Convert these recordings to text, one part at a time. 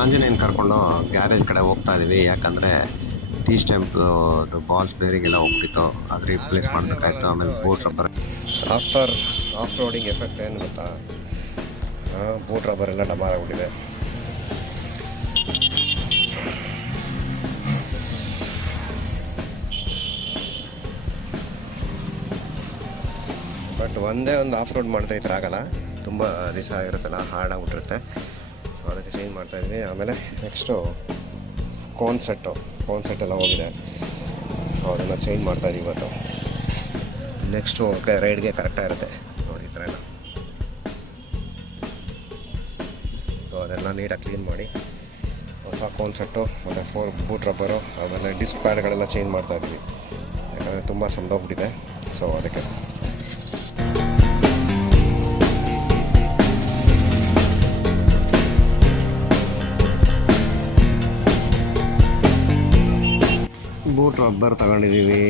ಆಂಜನೇಯನ ಕರ್ಕೊಂಡು ಗ್ಯಾರೇಜ್ ಕಡೆ ಹೋಗ್ತಾ ಇದ್ದೀವಿ. ಯಾಕಂದರೆ ಟೀ ಸ್ಟ್ಯಾಂಪ್ದು ಬಾಲ್ಸ್ ಬೇರೆಗೆಲ್ಲ ಹೋಗ್ಬಿಟ್ಟಿತ್ತು, ಅದು ರಿಪ್ಲೇಸ್ ಮಾಡಬೇಕಾಯ್ತು. ಆಮೇಲೆ boat rubber off roading effect ಏನು ಗೊತ್ತಾ, ಬೋಟ್ ರಬ್ಬರ್ ಎಲ್ಲ ಡಮಾರ್ ಆಗಿಬಿಟ್ಟಿದೆ. ಬಟ್ ಒಂದೇ ಒಂದು ಆಫ್ ರೋಡ್ ಮಾಡ್ತಾ ಈ ಥರ ಆಗಲ್ಲ, ತುಂಬ ದಿವಸ ಆಗಿರುತ್ತಲ್ಲ, ಹಾರ್ಡ್ ಆಗಿಬಿಟ್ಟಿರುತ್ತೆ. ಸೊ ಅದಕ್ಕೆ ಚೇಂಜ್ ಮಾಡ್ತಾಯಿದ್ವಿ. ಆಮೇಲೆ ನೆಕ್ಸ್ಟು ಕೋನ್ ಸೆಟ್ ಎಲ್ಲ ಹೋಗಿದೆ, ಸೊ ಅದನ್ನು ಚೇಂಜ್ ಮಾಡ್ತಾಯಿದ್ವಿ ಇವತ್ತು. ನೆಕ್ಸ್ಟು ಓಕೆ ರೈಡ್ಗೆ ಕರೆಕ್ಟಾಗಿರುತ್ತೆ ನೋಡಿ ಈ ಥರ ಎಲ್ಲ. ಸೊ ಅದೆಲ್ಲ ನೀಟಾಗಿ ಕ್ಲೀನ್ ಮಾಡಿ ಹೊಸ ಕೋನ್ ಸೆಟ್ಟು ಮತ್ತು 4 ಬೂಟ್ ರಬ್ಬರು, ಆಮೇಲೆ ಡಿಸ್ಕ್ ಪ್ಯಾಡ್ಗಳೆಲ್ಲ ಚೇಂಜ್ ಮಾಡ್ತಾಯಿದ್ವಿ. ಯಾಕಂದರೆ ತುಂಬ ಸಮದೋಗ್ಬಿಟ್ಟಿದೆ, ಸೊ ಅದಕ್ಕೆ. ಬೂಟ್ ರಬ್ಬರ್ ತಗೊಂಡಿದ್ದೀವಿ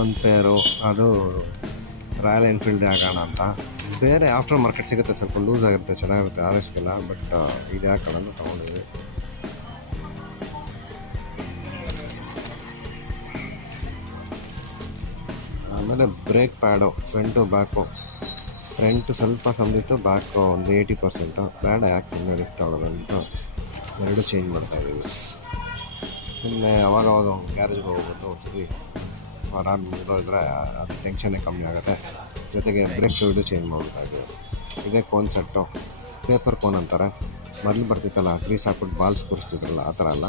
ಒಂದು ಪೇರು, ಅದು ರಾಯಲ್ ಎನ್ಫೀಲ್ಡ್ ಹಾಕೋಣ ಅಂತ. ಬೇರೆ ಆಫ್ಟರ್ ಮಾರ್ಕೆಟ್ ಸಿಗುತ್ತೆ, ಸ್ವಲ್ಪ ಲೂಸ್ ಆಗಿರುತ್ತೆ, ಚೆನ್ನಾಗಿರುತ್ತೆ ಆರ್ಎಸ್ಗೆಲ್ಲ. ಬಟ್ ಇದು ಹಾಕೋಣ ಅಂತ ತೊಗೊಂಡಿದ್ವಿ. ಆಮೇಲೆ brake pad front back. Front ಸ್ವಲ್ಪ ಸಮದಿತ್ತು, ಬ್ಯಾಕು ಒಂದು 80%. ಬೇಡ ಯಾಕೆ ಸುಮ್ಮನೆ ರಿಸ್ಕ್ ತಗೊಳ್ಳೋದಂತ ಎರಡು ಚೇಂಜ್ ಮಾಡ್ತಾಯಿದ್ದೀವಿ. ಸುಮ್ಮನೆ ಅವಾಗವಾಗ ಗ್ಯಾರೇಜ್ಗೆ ಹೋಗ್ಬೋದು, ಒಂದ್ಸತಿ ಆರಾಮ್ ಮುಗಿದೋದ್ರೆ ಅದು ಟೆನ್ಷನ್ನೇ ಕಮ್ಮಿ ಆಗುತ್ತೆ. ಜೊತೆಗೆ ಬ್ರೇಕ್ ಫ್ಲೂಯಿಡು ಚೇಂಜ್ ಮಾಡಬೇಕಾಗಿದೆ. ಇದೇ ಕೋನ್ ಸೆಟ್ಟು, ಪೇಪರ್ ಕೋನ್ ಅಂತಾರೆ. ಮೊದಲು ಬರ್ತಿತ್ತಲ್ಲ ಗ್ರೀಸ್ ಹಾಕ್ಬಿಟ್ಟು ಬಾಲ್ಸ್ ಕೂರಿಸ್ತಿದ್ರಲ್ಲ, ಆ ಥರ ಅಲ್ಲ,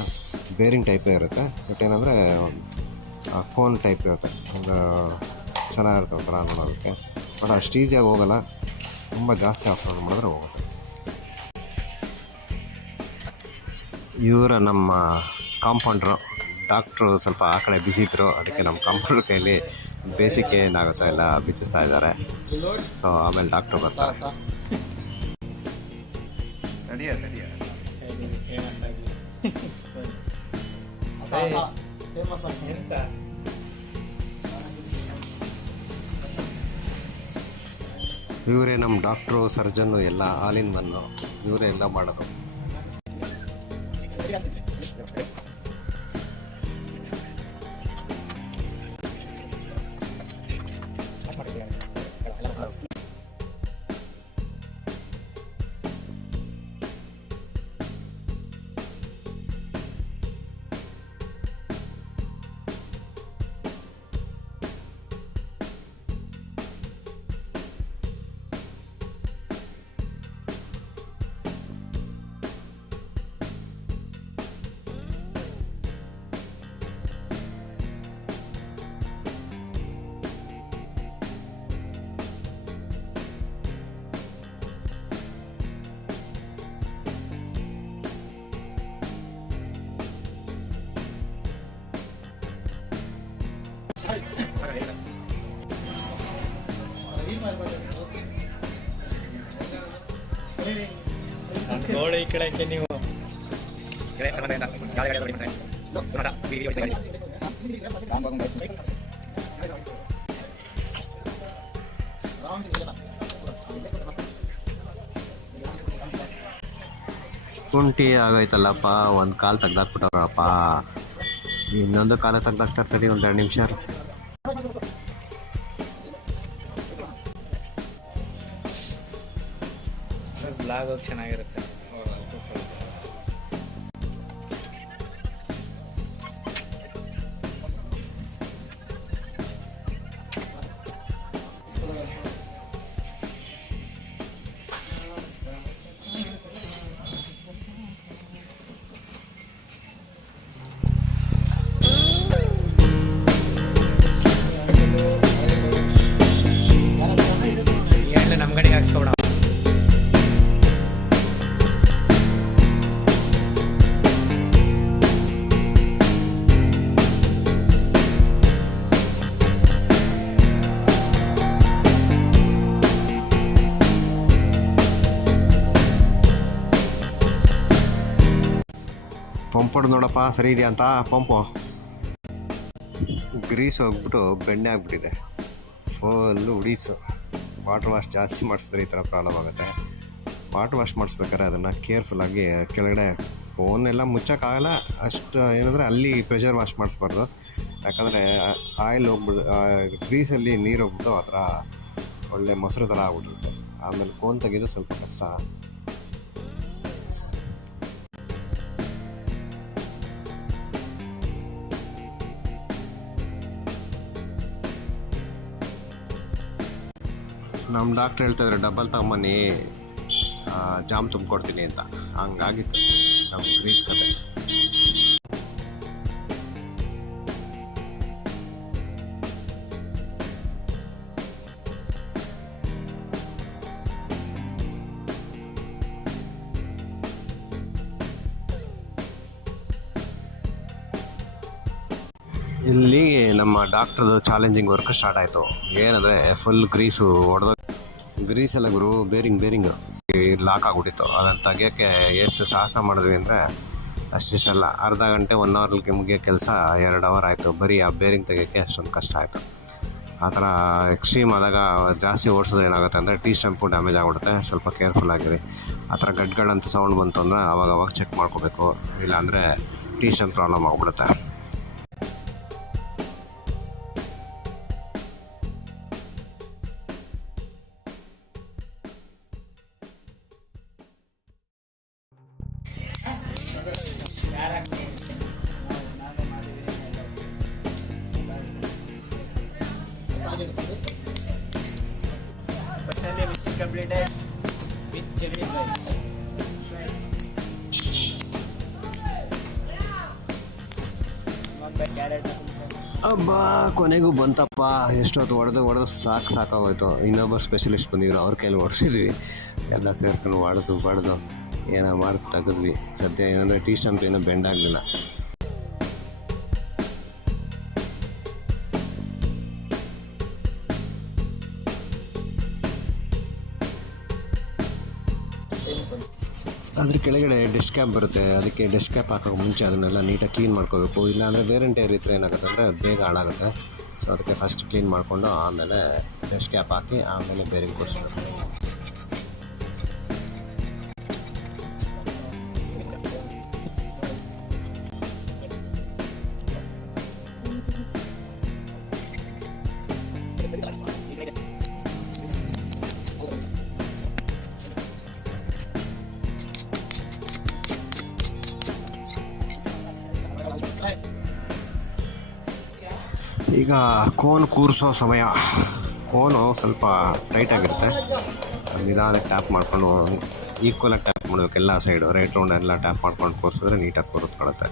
ಬೇರಿಂಗ್ ಟೈಪೇ ಇರುತ್ತೆ. ಬಟ್ ಏನಂದರೆ ಕೋನ್ ಟೈಪ್ ಇರುತ್ತೆ, ಒಂದು ಚೆನ್ನಾಗಿರುತ್ತೆ ಒಂಥರ ನೋಡೋದಕ್ಕೆ. ಬಟ್ ಅಷ್ಟು ಈಸಿಯಾಗಿ ಹೋಗೋಲ್ಲ, ತುಂಬ ಜಾಸ್ತಿ ಆಫ್ ರೋಡ್ ಮಾಡಿದ್ರೆ ಹೋಗುತ್ತೆ. ಇವರ ನಮ್ಮ ಕಾಂಪೌಂಡ್ರು ಡಾಕ್ಟ್ರು ಸ್ವಲ್ಪ ಆ ಕಡೆ ಬಿಸಿ ಇದ್ದರು, ಅದಕ್ಕೆ ನಮ್ಮ ಕಾಂಪೌಂಡ್ರ್ ಕೈಲಿ ಬೇಸಿಕ್ ಏನಾಗುತ್ತೋ ಎಲ್ಲ ಬಿಚ್ಚಿಸ್ತಾ ಇದ್ದಾರೆ. ಸೊ ಆಮೇಲೆ ಡಾಕ್ಟ್ರು ಬರ್ತಾರೆ. ಇವರೇ ನಮ್ಮ ಡಾಕ್ಟ್ರು, ಸರ್ಜನ್ನು ಎಲ್ಲ ಆಲ್ ಇನ್ ಒನ್, ಇವರೇ ಎಲ್ಲ ಮಾಡೋದು. ನೋಡಿ ಈ ಕಡೆ ನೀವು ಕುಂಟಿ ಆಗೋಯ್ತಲ್ಲಪ್ಪ, ಒಂದು ಕಾಲು ತೆಗ್ದಾಕ್ಬಿಟ್ಟವ್ರಪ್ಪ. ಇನ್ನೊಂದು ಕಾಲ ತೆಗ್ದಾಕ್ತಾರೆ, ಒಂದು 2 ನಿಮಿಷ. ಬ್ಲಾಗ್ ಚೆನ್ನಾಗಿರುತ್ತೆ. ನಮ್ಮ ಗಾಡಿಗೆ ಹಾಕ್ಸ್ಕೊಬಿಡ. ಪಂಪೊಡ್ ನೋಡಪ್ಪ ಸರಿ ಇದೆಯಾ ಅಂತ. ಪಂಪು ಗ್ರೀಸ್ ಹೋಗ್ಬಿಟ್ಟು ಬೆಣ್ಣೆ ಆಗಿಬಿಟ್ಟಿದೆ, ಫುಲ್ಲು ಉಡೀಸು. ವಾಟರ್ ವಾಶ್ ಜಾಸ್ತಿ ಮಾಡಿಸಿದ್ರೆ ಈ ಥರ ಪ್ರಾಬ್ಲಮ್ ಆಗುತ್ತೆ. ವಾಟರ್ ವಾಶ್ ಮಾಡಿಸ್ಬೇಕಾದ್ರೆ ಅದನ್ನು ಕೇರ್ಫುಲ್ಲಾಗಿ ಕೆಳಗಡೆ ಫೋನೆಲ್ಲ ಮುಚ್ಚೋಕ್ಕಾಗಲ್ಲ, ಅಷ್ಟು ಏನಂದರೆ ಅಲ್ಲಿ ಪ್ರೆಷರ್ ವಾಶ್ ಮಾಡಿಸ್ಬಾರ್ದು. ಯಾಕಂದರೆ ಆಯಿಲ್ ಹೋಗ್ಬಿಡು, ಗ್ರೀಸಲ್ಲಿ ನೀರು ಹೋಗ್ಬಿಟ್ಟು ಆ ಥರ ಒಳ್ಳೆ ಮೊಸರು ಥರ ಆಗ್ಬಿಟ್ಟಿರುತ್ತೆ. ಆಮೇಲೆ ಕೋನ್ ತೆಗೆದು ಸ್ವಲ್ಪ ಕಷ್ಟ. ನಮ್ಮ ಡಾಕ್ಟ್ರ್ ಹೇಳ್ತಾಯಿದ್ರೆ ಡಬಲ್ ತಗೊಂಬನ್ನಿ, ಜಾಮ್ ತುಂಬಿಕೊಡ್ತೀನಿ ಅಂತ. ಹಂಗಾಗಿತ್ತು ನಮ್ಮ ಗ್ರೀಸ್ ಕತೆ. ಇಲ್ಲಿ ನಮ್ಮ ಡಾಕ್ಟ್ರದು ಚಾಲೆಂಜಿಂಗ್ ವರ್ಕ್ ಸ್ಟಾರ್ಟ್ ಆಯಿತು. ಏನಂದರೆ ಫುಲ್ ಗ್ರೀಸು ಹೊಡೆದ ಗ್ರೀಸೆಲ್ಲ ಗುರು ಬೇರಿಂಗ್ ಲಾಕ್ ಆಗಿಬಿಟ್ಟಿತ್ತು. ಅದನ್ನು ತೆಗಿಯೋಕ್ಕೆ ಎಷ್ಟು ಸಾಹಸ ಮಾಡಿದ್ವಿ ಅಂದರೆ ಅಷ್ಟಿಷ್ಟಲ್ಲ. ಅರ್ಧ ಗಂಟೆ 1 ಅವರ್ಗೆ ಮುಗಿಯೋ ಕೆಲಸ 2 ಅವರ್ ಆಯಿತು. ಬರೀ ಆ ಬೇರಿಂಗ್ ತೆಗಿಯೋಕ್ಕೆ ಅಷ್ಟೊಂದು ಕಷ್ಟ ಆಯಿತು. ಆ ಥರ ಎಕ್ಸ್ಟ್ರೀಮ್ ಆದಾಗ ಜಾಸ್ತಿ ಓಡಿಸಿದ್ರೆ ಏನಾಗುತ್ತೆ ಅಂದರೆ ಟೀ ಸ್ಟಂಪು ಡ್ಯಾಮೇಜ್ ಆಗಿಬಿಡುತ್ತೆ. ಸ್ವಲ್ಪ ಕೇರ್ಫುಲ್ ಆಗಿರಿ. ಆ ಥರ ಗಡ್ಗಳಂತ ಸೌಂಡ್ ಬಂತು ಅಂದರೆ ಅವಾಗ ಚೆಕ್ ಮಾಡ್ಕೋಬೇಕು, ಇಲ್ಲಾಂದರೆ ಟೀ ಸ್ಟಂಪ್ ಪ್ರಾಬ್ಲಮ್ ಆಗಿಬಿಡುತ್ತೆ. Completed with chili fry. ಅಬ್ಬಾ ಕೊನೆಗೂ ಬಂತಪ್ಪ. ಎಷ್ಟೊತ್ತು ಹೊಡೆದು ಸಾಕಾಗೋಯ್ತು. ಇನ್ನೊಬ್ಬರು ಸ್ಪೆಷಲಿಸ್ಟ್ ಬಂದಿದ್ರು, ಅವ್ರ ಕೈಲಿ ಹೊಡ್ಸಿದ್ವಿ. ಎಲ್ಲ ಸೇರ್ಕೊಂಡು ಹೊಡೆದು ಏನೋ ಮಾಡಿ ತೆಗೆದ್ವಿ. ಸದ್ಯ ಏನಂದರೆ ಟೀ ಸ್ಟಂಪ್ ಏನೋ ಬೆಂಡ್ ಆಗಲಿಲ್ಲ. ಅದ್ರ ಕೆಳಗಡೆ ಡೆಸ್ಟ್ ಕ್ಯಾಪ್ ಬರುತ್ತೆ. ಅದಕ್ಕೆ ಡೆಸ್ಟ್ ಕ್ಯಾಪ್ ಹಾಕೋಕೆ ಮುಂಚೆ ಅದನ್ನೆಲ್ಲ ನೀಟಾಗಿ ಕ್ಲೀನ್ ಮಾಡ್ಕೋಬೇಕು. ಇಲ್ಲಾಂದರೆ ವೇರೆಂಟ್ ಏರ್ ಇದ್ದರೆ ಏನಾಗುತ್ತೆ ಅಂದರೆ ಬೇಗ ಹಾಳಾಗುತ್ತೆ. ಸೊ ಅದಕ್ಕೆ ಫಸ್ಟ್ ಕ್ಲೀನ್ ಮಾಡಿಕೊಂಡು ಆಮೇಲೆ ಡೆಸ್ಟ್ ಕ್ಯಾಪ್ ಹಾಕಿ ಆಮೇಲೆ ಬೇರಿಂಗ್ ಕೊಡಿಸ್ಬೇಕು. ಈಗ ಕೋನ್ ಕೂರಿಸೋ ಸಮಯ. ಕೋನು ಸ್ವಲ್ಪ ಟೈಟಾಗಿರುತ್ತೆ. ನಿಧಾನಕ್ಕೆ ಟ್ಯಾಪ್ ಮಾಡಿಕೊಂಡು ಈಕ್ವಲಾಗಿ ಟ್ಯಾಪ್ ಮಾಡಬೇಕು. ಎಲ್ಲ ಸೈಡು ರೈಟ್ ರೌಂಡ್ ಎಲ್ಲ ಟ್ಯಾಪ್ ಮಾಡ್ಕೊಂಡು ಕೂರಿಸಿದ್ರೆ ನೀಟಾಗಿ ಕೂರಿಸ್ಕೊಳ್ಳುತ್ತೆ.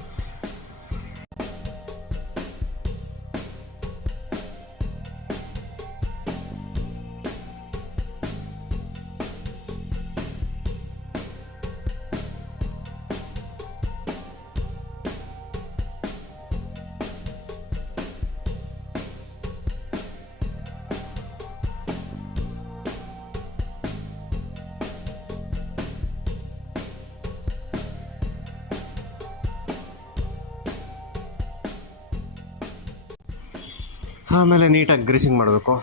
ಆಮೇಲೆ ನೀಟಾಗಿ ಗ್ರೀಸಿಂಗ್ ಮಾಡಬೇಕು.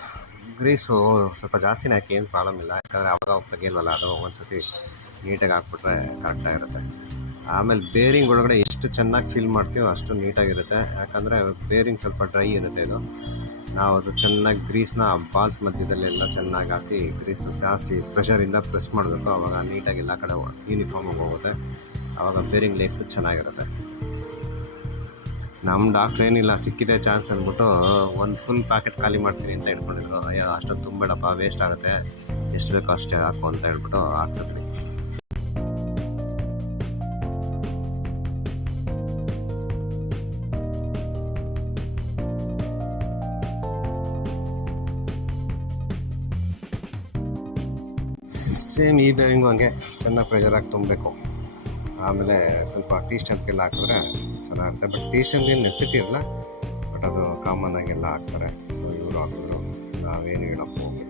ಗ್ರೀಸು ಸ್ವಲ್ಪ ಜಾಸ್ತಿನೇ ಹಾಕಿ ಏನು ಪ್ರಾಬ್ಲಮ್ ಇಲ್ಲ, ಯಾಕಂದರೆ ಅವಾಗ ತೆಗಿಯಲ್ವಲ್ಲ ಅದು. ಒಂದು ಸತಿ ನೀಟಾಗಿ ಹಾಕ್ಬಿಟ್ರೆ ಕರೆಕ್ಟಾಗಿರುತ್ತೆ. ಆಮೇಲೆ ಬೇರಿಂಗ್ ಒಳಗಡೆ ಎಷ್ಟು ಚೆನ್ನಾಗಿ ಫೀಲ್ ಮಾಡ್ತೀವೋ ಅಷ್ಟು ನೀಟಾಗಿರುತ್ತೆ. ಯಾಕಂದರೆ ಬೇರಿಂಗ್ ಸ್ವಲ್ಪ ಡ್ರೈ ಇರುತ್ತೆ. ಇದು ನಾವು ಅದು ಚೆನ್ನಾಗಿ ಗ್ರೀಸ್ನ ಬಾಲ್ಸ್ ಮಧ್ಯದಲ್ಲೆಲ್ಲ ಚೆನ್ನಾಗಿ ಹಾಕಿ ಗ್ರೀಸ್ನ ಜಾಸ್ತಿ ಪ್ರೆಷರಿಂದ ಪ್ರೆಸ್ ಮಾಡಬೇಕು. ಆವಾಗ ನೀಟಾಗಿ ಎಲ್ಲ ಕಡೆ ಯೂನಿಫಾರ್ಮಾಗಿ ಹೋಗುತ್ತೆ. ಆವಾಗ ಬೇರಿಂಗ್ ಲೇಸು ಚೆನ್ನಾಗಿರುತ್ತೆ. ನಮ್ಮ ಡಾಕ್ಟ್ರ್ ಏನಿಲ್ಲ, ಸಿಕ್ಕಿದೆ ಚಾನ್ಸ್ ಅಂದ್ಬಿಟ್ಟು ಒಂದು ಫುಲ್ ಪ್ಯಾಕೆಟ್ ಖಾಲಿ ಮಾಡ್ತೀನಿ ಅಂತ ಹೇಳ್ಕೊಂಡಿದ್ರು. ಅಯ್ಯೋ ಅಷ್ಟೊಂದು ತುಂಬಬೇಡಪ್ಪ, ವೇಸ್ಟ್ ಆಗುತ್ತೆ, ಎಷ್ಟು ಬೇಕೋ ಅಷ್ಟೇ ಹಾಕು ಅಂತ ಹೇಳ್ಬಿಟ್ಟು ಹಾಕ್ಸಿದ್ವಿ. ಸೇಮ್ ಈ ಬೇರಿಂಗು ಹಂಗೆ ಚೆನ್ನಾಗಿ ಪ್ರೆಷರ್ ಹಾಕಿ ತುಂಬಬೇಕು. ಆಮೇಲೆ ಸ್ವಲ್ಪ ಟೀ ಸ್ಟಂಪ್ಗೆಲ್ಲ ಹಾಕಿದ್ರೆ ಚೆನ್ನಾಗಿರುತ್ತೆ. ಬಟ್ ಟೀ ಸ್ಟಂಪ್ಗೆ ನೆಸಿಟಿ ಇರಲ್ಲ, ಬಟ್ ಅದು ಕಾಮನ್ ಆಗೆಲ್ಲ ಹಾಕ್ತಾರೆ. ಸೊ ಇವರು ಹಾಕಿದ್ರು, ನಾವೇನು ಹೇಳೋಕ್ಕೆ ಹೋಗಿಲ್ಲ.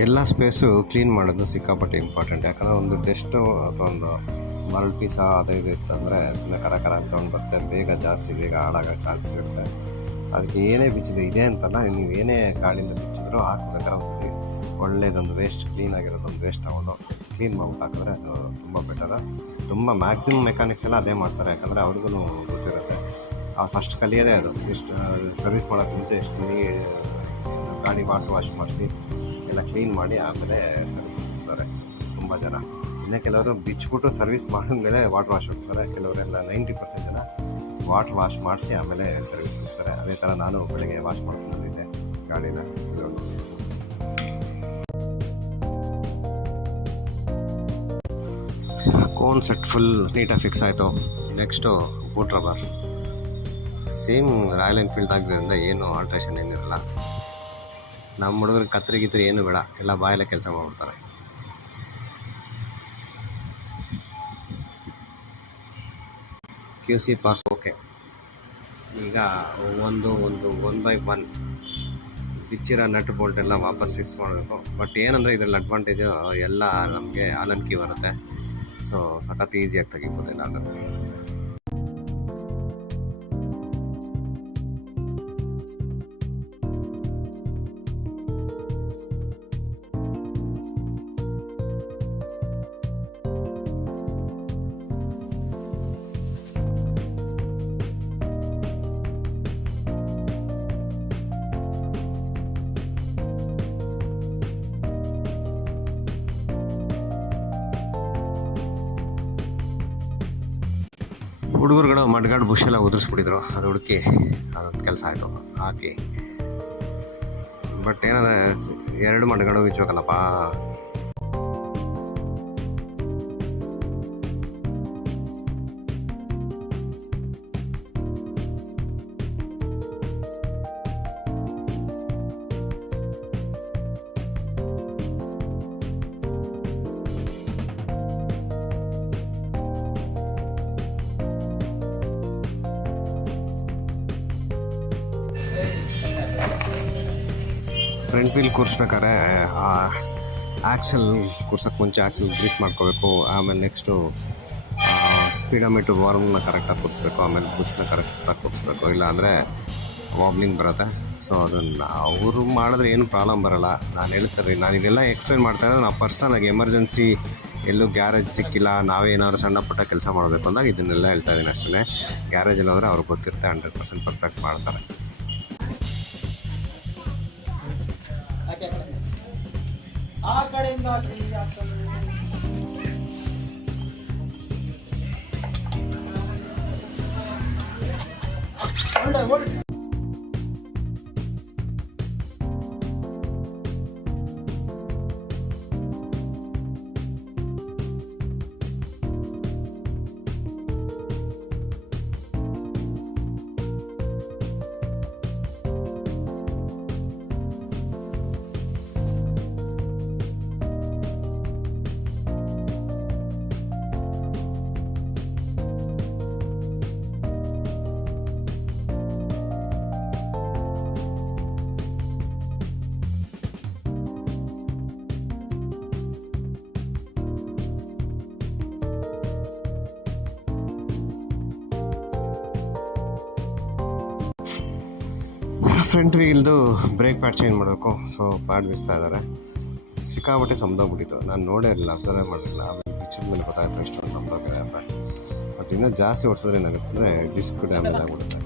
ಎಲ್ಲ ಸ್ಪೇಸು ಕ್ಲೀನ್ ಮಾಡೋದು ಸಿಕ್ಕಾಪಟ್ಟೆ ಇಂಪಾರ್ಟೆಂಟ್. ಯಾಕಂದರೆ ಒಂದು ಡೆಸ್ಟು ಅಥವಾ ಒಂದು ಮರಳು ಪೀಸ ಅದು ಇದು ಇತ್ತಂದರೆ ಸುಮ್ಮನೆ ಕರ ಅಂತ ತೊಗೊಂಡು ಬರುತ್ತೆ, ಬೇಗ ಹಾಳಾಗೋ ಚಾನ್ಸಸ್ ಇರುತ್ತೆ. ಅದಕ್ಕೆ ಏನೇ ಬಿಚ್ಚಿದೆ ಇದೆ ಅಂತಲ್ಲ, ನೀವು ಏನೇ ಗಾಳಿಯಿಂದ ಬಿಚ್ಚಿದ್ರು ಹಾಕ್ಬೇಕಾದ್ರೆ ಒಂದ್ಸತಿ ಒಳ್ಳೆಯದೊಂದು ವೇಸ್ಟ್ ಕ್ಲೀನಾಗಿರೋದೊಂದು ವೇಸ್ಟ್ ತೊಗೊಂಡು ಕ್ಲೀನ್ ಮಾಡ್ಬಿಟ್ಟು ಹಾಕಿದ್ರೆ ಅದು ತುಂಬ ಬೆಟರು. ತುಂಬ ಮ್ಯಾಕ್ಸಿಮಮ್ ಮೆಕ್ಯಾನಿಕ್ಸ್ ಎಲ್ಲ ಅದೇ ಮಾಡ್ತಾರೆ, ಯಾಕಂದರೆ ಅವ್ರಿಗೂ ಗೊತ್ತಿರುತ್ತೆ. ಫಸ್ಟ್ ಕಲಿಯೋದೇ ಅದು. ಎಷ್ಟು ಸರ್ವಿಸ್ ಮಾಡೋಕ್ಕೆ ಮುಂಚೆ ಎಷ್ಟು ಗಾಡಿ ವಾಟರ್ ವಾಶ್ ಮಾಡಿಸಿ ಎಲ್ಲ ಕ್ಲೀನ್ ಮಾಡಿ ಆಮೇಲೆ ಸರ್ವಿಸ್ ಮಾಡಿಸ್ತಾರೆ ತುಂಬ ಜನ. ಇನ್ನು ಕೆಲವರು ಬಿಚ್ಚಿಬಿಟ್ಟು ಸರ್ವಿಸ್ ಮಾಡಿದ್ಮೇಲೆ ವಾಟರ್ ವಾಶ್ ಮಾಡಿಸ್ತಾರೆ. ಕೆಲವರೆಲ್ಲ 90% ಜನ ವಾಟರ್ ವಾಶ್ ಮಾಡಿಸಿ ಆಮೇಲೆ ಸರ್ವಿಸ್ ಮಾಡಿಸ್ತಾರೆ. ಅದೇ ಥರ ನಾನು ಬೆಳಗ್ಗೆ ವಾಶ್ ಮಾಡ್ಕೊಂಡು ಬಂದಿದ್ದೆ ಗಾಡಿನ. ಕೋನ್ ಸೆಟ್ ಫುಲ್ ನೀಟಾಗಿ ಫಿಕ್ಸ್ ಆಯಿತು. Next boot rubber same royal Enfield ಆಗಿದ್ದರಿಂದ ಏನು ಆಲ್ಟ್ರೇಷನ್ ಏನಿರಲ್ಲ. ನಮ್ಮ ಹುಡುಗರಿಗೆ ಕತ್ರಿ ಏನು ಬೇಡ, ಎಲ್ಲ ಬಾಯಲ್ಲೇ ಕೆಲಸ ಮಾಡ್ಬಿಡ್ತಾರೆ. QC pass okay. ಈಗ ಒಂದು 1/1 ಬಿಚ್ಚಿರೋ ನಟ್ ಬೋಲ್ಟ್ ಎಲ್ಲ ವಾಪಸ್ ಫಿಕ್ಸ್ ಮಾಡಬೇಕು. ಬಟ್ ಏನಂದರೆ ಇದರಲ್ಲಿ ಅಡ್ವಾಂಟೇಜು ಎಲ್ಲ ನಮಗೆ ಆಲನ್ ಕೀ ಬರುತ್ತೆ. ಸೊ ಸಖತ್ ಈಸಿಯಾಗಿ ತೆಗಿಬೋದಿಲ್ಲ ಅಂದರೆ. ಹುಡುಗರುಗಳು ಮಡ್ಗಾಡು ಬುಷೆಲ್ಲ ಉದುರಿಸ್ಬಿಟ್ಟಿದ್ರು, ಅದು ಹುಡುಕಿ ಅದೊಂದು ಕೆಲಸ ಆಯಿತು ಹಾಕಿ. ಬಟ್ ಏನಂದರೆ 2 ಮಡ್ಗಾಡು ಬಿಚ್ಚಬೇಕಲ್ಲಪ್ಪ. ಫ್ರಂಟ್ ವೀಲ್ ಕೂರಿಸ್ಬೇಕಾದ್ರೆ ಆ್ಯಕ್ಸಲ್ ಕೂರ್ಸೋಕ್ಕೆ ಮುಂಚೆ ಆ್ಯಕ್ಸಲ್ ಗ್ರೀಸ್ ಮಾಡ್ಕೋಬೇಕು. ಆಮೇಲೆ ನೆಕ್ಸ್ಟು ಸ್ಪೀಡೋಮೀಟ್ರ್ ವಾರ್ಮ್ನ ಕರೆಕ್ಟಾಗಿ ಕೂರಿಸ್ಬೇಕು. ಆಮೇಲೆ ಬುಷ್ನ ಕರೆಕ್ಟಾಗಿ ಕೂರಿಸ್ಬೇಕು, ಇಲ್ಲಾಂದರೆ ವಾಬ್ಲಿಂಗ್ ಬರುತ್ತೆ. ಸೊ ಅದನ್ನು ಅವರು ಮಾಡಿದ್ರೆ ಏನು ಪ್ರಾಬ್ಲಮ್ ಬರೋಲ್ಲ. ನಾನು ಹೇಳ್ತಾರೆ, ನಾನು ಇದೆಲ್ಲ ಎಕ್ಸ್ಪ್ಲೈನ್ ಮಾಡ್ತಾಯಿದ್ರೆ ನಾವು ಪರ್ಸ್ನಲಾಗಿ ಎಮರ್ಜೆನ್ಸಿ ಎಲ್ಲೂ ಗ್ಯಾರೇಜ್ ಸಿಕ್ಕಿಲ್ಲ, ನಾವೇ ಏನಾದ್ರು ಸಣ್ಣ ಪುಟ್ಟ ಕೆಲಸ ಮಾಡಬೇಕು ಅಂದಾಗ ಇದನ್ನೆಲ್ಲ ಹೇಳ್ತಾ ಇದ್ದೀನಿ ಅಷ್ಟೇ. ಗ್ಯಾರೇಜಲ್ಲಿ ಹೋದರೆ ಅವ್ರಿಗೆ ಗೊತ್ತಿರುತ್ತೆ, 100% ಪರ್ಫೆಕ್ಟ್ ಮಾಡ್ತಾರೆ. ಆ ಕಡೆಯಿಂದ ಫ್ರಂಟ್ ವೀಲ್ದು ಬ್ರೇಕ್ ಪ್ಯಾಡ್ ಚೇಂಜ್ ಮಾಡಬೇಕು. ಸೊ ಪ್ಯಾಡ್ ಬಿಸ್ತಾ ಇದ್ದಾರೆ, ಸಿಕ್ಕಾಬಟ್ಟೆ ಸಮದೋಗ್ಬಿಟ್ಟಿತ್ತು. ನಾನು ನೋಡೇ ಇರಲಿಲ್ಲ, ಅಬ್ಸರ್ವೇ ಮಾಡಿರಲಿಲ್ಲ. ಆಮೇಲೆ ಬಿಚ್ಚಿದ ಮೇಲೆ ಗೊತ್ತಾಯಿತು ಇಷ್ಟೊಂದು ಸಮದೋಗಿದೆ ಅಂತ. ಬಟ್ ಇನ್ನೂ ಜಾಸ್ತಿ ಓಡಿಸಿದ್ರೆ ಏನಾಗುತ್ತೆ ಅಂದರೆ ಡಿಸ್ಕ್ ಡ್ಯಾಮೇಜ್ ಆಗಿಬಿಡುತ್ತೆ.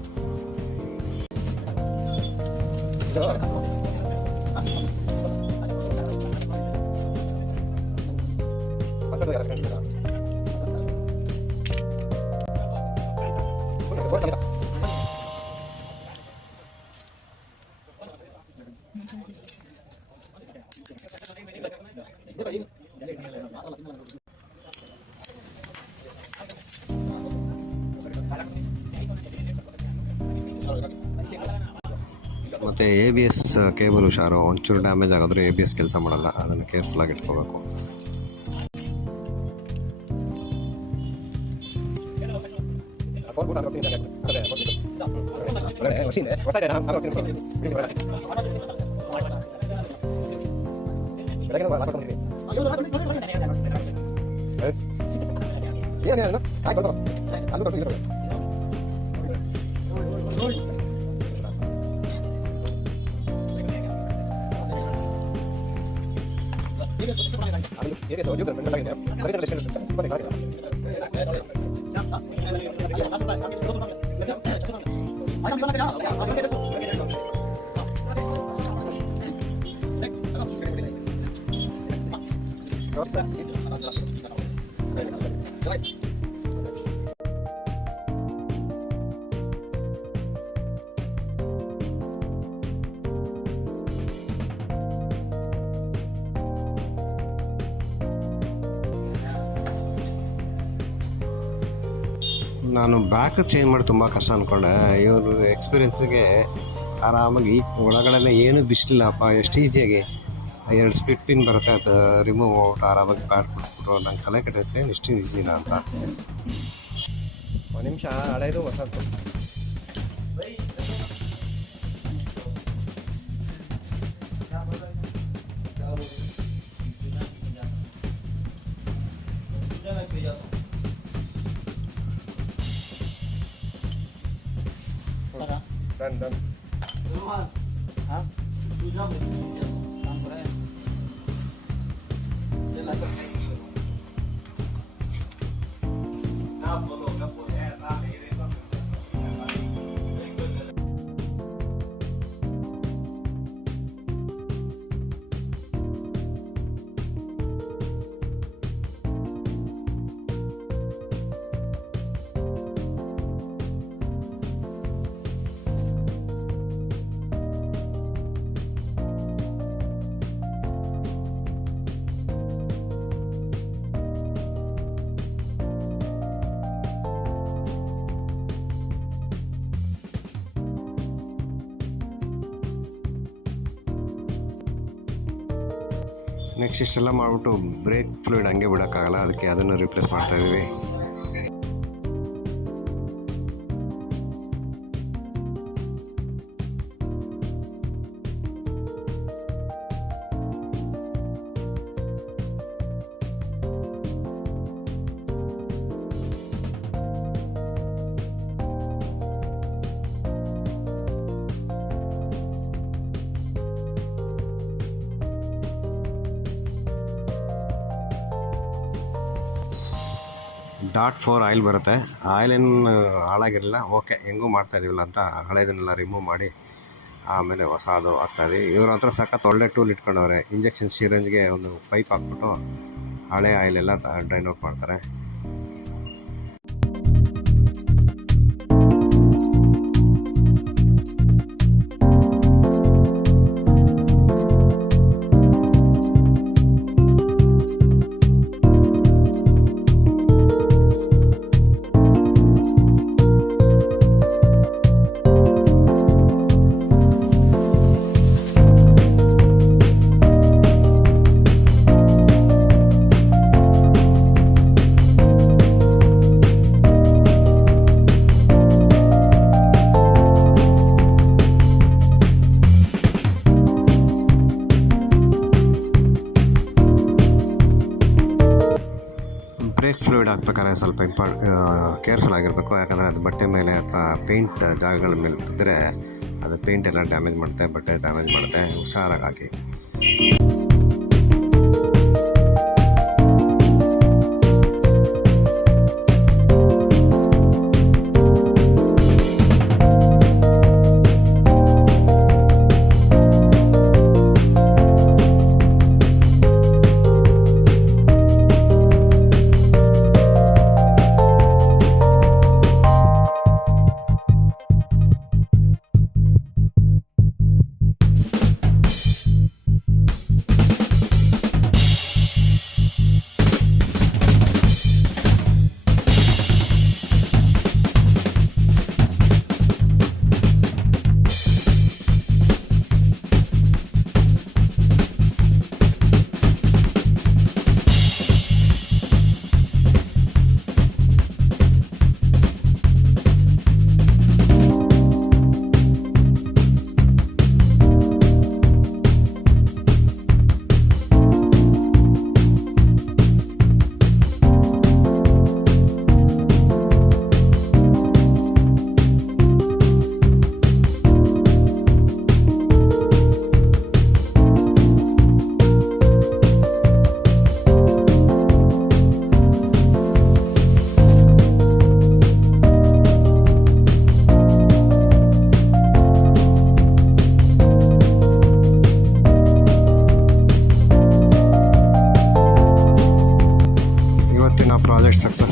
ಮತ್ತು ABS ಕೇಬಲ್ ಹುಷಾರು, ಒಂಚೂರು ಡ್ಯಾಮೇಜ್ ಆಗೋದ್ರೆ ABS ಕೆಲಸ ಮಾಡಲ್ಲ, ಅದನ್ನು ಕೇರ್ಫುಲ್ಲಾಗಿ ಇಟ್ಕೋಬೇಕು. ನಾನು ಬ್ಯಾಕ್ ಚೇಂಜ್ ಮಾಡಿ ತುಂಬ ಕಷ್ಟ ಅಂದ್ಕೊಂಡೆ. ಇವರು ಎಕ್ಸ್ಪೀರಿಯನ್ಸಿಗೆ ಆರಾಮಾಗಿ ಈ ಒಳಗಡೆ ಏನು ಬಿಸಿಲಿಲ್ಲಪ್ಪ, ಎಷ್ಟು ಈಸಿಯಾಗಿ 2 ಸ್ಪಿಟ್ ಪಿನ್ ಬರುತ್ತೆ, ಅದು ರಿಮೂವ್ ಔಟ್ ಆರಾಮಾಗಿ ಪ್ಯಾಡ್ ಕೊಟ್ಬಿಟ್ರು. ನಂಗೆ ತಲೆ ಕೆಟ್ಟೈತೆ ಎಷ್ಟು ಈಸಿನ ಅಂತ. ಒಂದು ನಿಮಿಷ, ಹಳೇದು ಹೊಸದು. Done. ನೆಕ್ಸ್ಟ್ ಇಷ್ಟೆಲ್ಲ ಮಾಡಿಬಿಟ್ಟು ಬ್ರೇಕ್ ಫ್ಲೂಯಿಡ್ ಹಂಗೆ ಬಿಡೋಕ್ಕಾಗಲ್ಲ, ಅದಕ್ಕೆ ಅದನ್ನು ರಿಪ್ಲೇಸ್ ಮಾಡ್ತಾಯಿದ್ದೀವಿ. .4 ಆಯಿಲ್ ಬರುತ್ತೆ. ಆಯಿಲೇನು ಹಾಳಾಗಿರಲಿಲ್ಲ, ಓಕೆ ಹೆಂಗೂ ಮಾಡ್ತಾಯಿದ್ದೀವಲ್ಲ ಅಂತ ಹಳೇದನ್ನೆಲ್ಲ ರಿಮೂವ್ ಮಾಡಿ ಆಮೇಲೆ ಹೊಸದು ಹಾಕ್ತಾಯಿದ್ವಿ. ಇವ್ರ ಹತ್ರ ಸಖತ್ ಒಳ್ಳೆ ಟೂಲ್ ಇಟ್ಕೊಂಡವ್ರೆ. ಇಂಜೆಕ್ಷನ್ ಸಿರಂಜ್ಗೆ ಒಂದು ಪೈಪ್ ಹಾಕ್ಬಿಟ್ಟು ಹಳೆ ಆಯಿಲೆಲ್ಲ ಡ್ರೈನ್ ಔಟ್ ಮಾಡ್ತಾರೆ. ಬ್ರೇಕ್ ಫ್ಲೂಯಿಡ್ ಹಾಕ್ಬೇಕಾದ್ರೆ ಸ್ವಲ್ಪ ಕೇರ್ಫುಲ್ ಆಗಿರಬೇಕು, ಯಾಕಂದರೆ ಅದು ಬಟ್ಟೆ ಮೇಲೆ ಅಥವಾ ಪೇಂಟ್ ಜಾಗಗಳ ಮೇಲೆ ಬಿದ್ದರೆ ಅದು ಪೇಂಟ್ ಎಲ್ಲ ಡ್ಯಾಮೇಜ್ ಮಾಡುತ್ತೆ, ಬಟ್ಟೆ ಡ್ಯಾಮೇಜ್ ಮಾಡುತ್ತೆ. ಹುಷಾರಾಗಿ ಹಾಕಿ.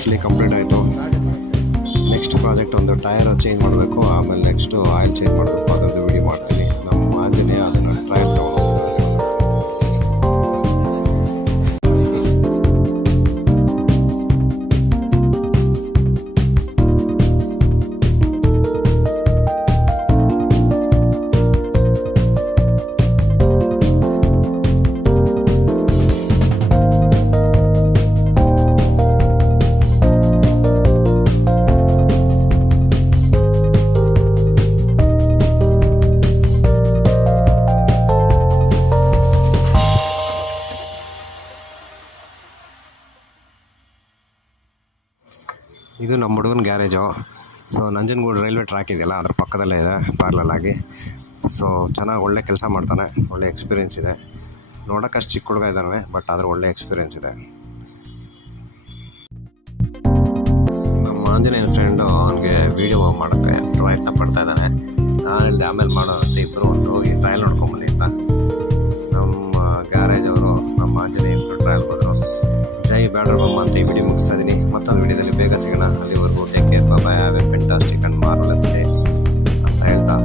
ಸಕ್ಸಸ್ಫುಲಿ ಕಂಪ್ಲೀಟ್ ಆಯಿತು. ನೆಕ್ಸ್ಟ್ ಪ್ರಾಜೆಕ್ಟ್ ಒಂದು ಟೈರ್ ಚೇಂಜ್ ಮಾಡಬೇಕು, ಆಮೇಲೆ ನೆಕ್ಸ್ಟು ಆಯಿಲ್ ಚೇಂಜ್ ಮಾಡಬೇಕು. ಅದೊಂದು ವಿಡಿಯೋ ಮಾಡ್ತೀನಿ. ನಮ್ಮ ಆಂಜನೇಯ ಅದನ್ನು ಟ್ರಯಲ್ ತಗೊಂಡು ಇದು ನಮ್ಮ ಹುಡುಗನ garage. So Nanjangud railway track ಇದೆಯಲ್ಲ, ಅದ್ರ ಪಕ್ಕದಲ್ಲೇ ಇದೆ ಪ್ಯಾರಲಾಗಿ. ಸೊ ಚೆನ್ನಾಗಿ ಒಳ್ಳೆ ಕೆಲಸ ಮಾಡ್ತಾನೆ, ಒಳ್ಳೆ ಎಕ್ಸ್ಪೀರಿಯೆನ್ಸ್ ಇದೆ. ನೋಡೋಕೆ ಅಷ್ಟು ಚಿಕ್ಕ ಹುಡುಗ ಇದ್ದಾನೆ, ಬಟ್ ಆದರೆ ಒಳ್ಳೆ ಎಕ್ಸ್ಪೀರಿಯೆನ್ಸ್ ಇದೆ. ನಮ್ಮ ಆಂಜನೇಯನ ಫ್ರೆಂಡು ಅವನಿಗೆ ವೀಡಿಯೋ ಮಾಡೋಕ್ಕೆ ಪ್ರಯತ್ನ ಪಡ್ತಾ ಇದ್ದಾನೆ. ನಾನು ಹೇಳಿದೆ ಆಮೇಲೆ ಮಾಡೋ ಅಂತ, ಇಬ್ಬರು ಒಂದು ಈ ಟ್ರಯಲ್ ನೋಡ್ಕೊಂಬನ್ನಿ ಅಂತ. ನಮ್ಮ ಗ್ಯಾರೇಜ್ ಅವರು ನಮ್ಮ ಆಂಜನೇಯನ ಟ್ರಯಲ್ ಹೋದರು. ಜೈ ಬ್ಯಾಡರ್ ಬೊಮ್ಮ ಅಂತ ಈ ವಿಡಿಯೋ ಮುಗಿಸ್ತಾ ಇದ್ದೀನಿ. ಮತ್ತೊಂದು ವಿಡಿಯೋದಲ್ಲಿ ಬೇಗ ಸಿಗೋಣ. ಅಲ್ಲಿವರೆಗೂ take care, bye, have a fantastic and marvellous day ಅಂತ ಹೇಳ್ತಾ